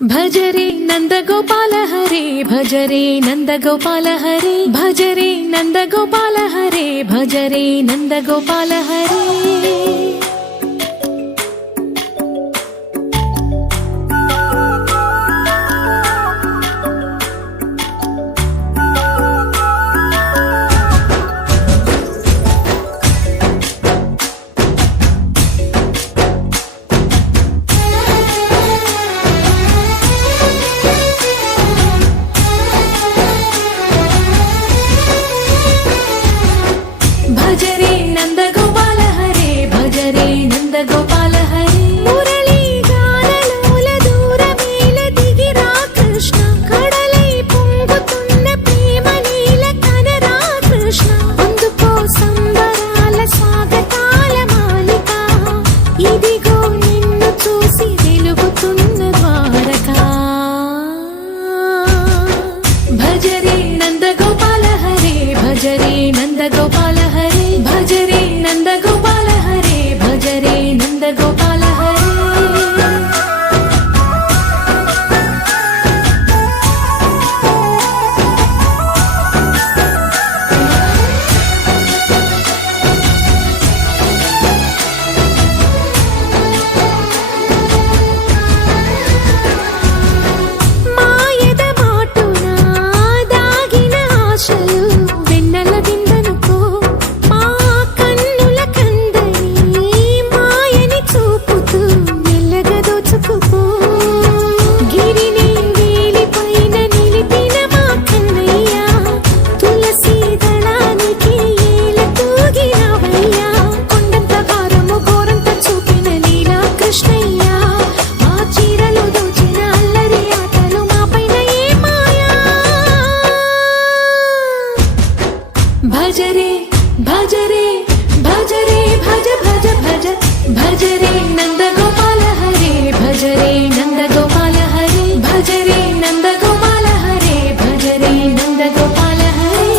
భజరే నందగోపాల హరే భజరే నందగోపాల హరే భజరే నందగోపాల హరే భజరే నందగోపాల హరే భజరే నందగోపాల హరే భజరే నందగోపాల హరే మురళీ గానలోల దూరమేల దిగిరా కృష్ణ కడలై పొంగుతున్న ప్రేమ నీల కనరా కృష్ణ అందుకో సంబరాల స్వాగతాల మాలిక ఇదిగో నిన్ను చూసి వెలుగుతున్న ద్వారకా భజరే నందగోపాల హరే భజరే నందగోపాల హరే భజరే నందగోపాల హరే భజరే నందగోపాల హరే మాయద మాటున దాగిన ఆశలు వెన్నెల విందనుకో మా కన్నుల కందని మాయని చూపుతూ మెల్లగా దోచుకుపో గిరిని వేలిపైన నిలిపిన మా కన్నయ్య తులసి దళానికి ఏల తూగినవయ్యా కొండంత భారము గోరంత చూపిన లీలా కృష్ణయ్య మా చీరలు దోచిన అల్లరి ఆటలు మా పైన ఏ మాయా భజరే భజరే భజరే భజ భజ భజ భజరే నందగోపాల హరే భజరే నందగోపాల హరే భజరే నందగోపాల హరే భజరే నందగోపాల హరే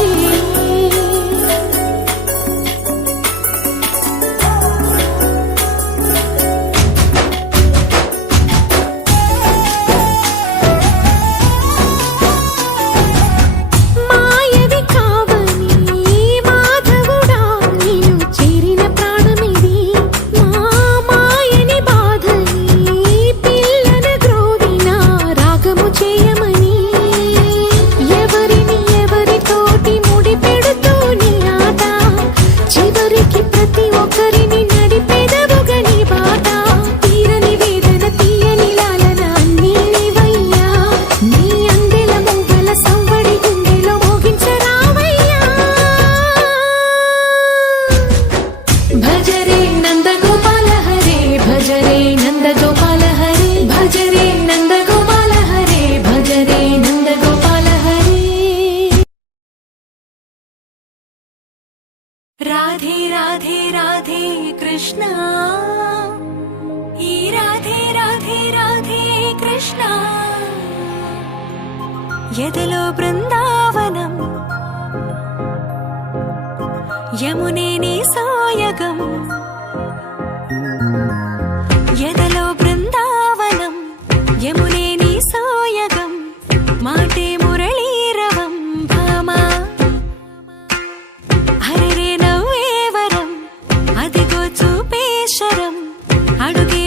మాయవి కావని మాధవుడా నిన్ను చేరిన ప్రాణమిది మా మాయని బాధని పిల్లన గ్రోవిన రాగము చేయమని ఎవరిని ఎవరితోటి ముడి పెడుతూ నీ ఆట చివరికి ప్రతి ఒక్కరిని నడిపెదవుగా నీ బాట తీరని వేదన తీయని లాలన అన్నీ నీవయ్యా నీ అందెల మొగల సంవడి గుండెలో మోగించరావయ్యా భజరే నందగోపాల హరే భజరే నందగోపాల హరే భజరే నందగోపాల హరే భజరే నందగోపాల హరే రాధే రాధే రాధే కృష్ణ ఈ రాధే రాధే రాధే కృష్ణ ఎదలో బృందావనం యమునే నీ సాయగం ఎదలో బృందావనం యమునే నీ సాయగం మాటే మురళీరవం భామా హరిరే నవ్వేవరం అదిగో చూపేశరం అడుగే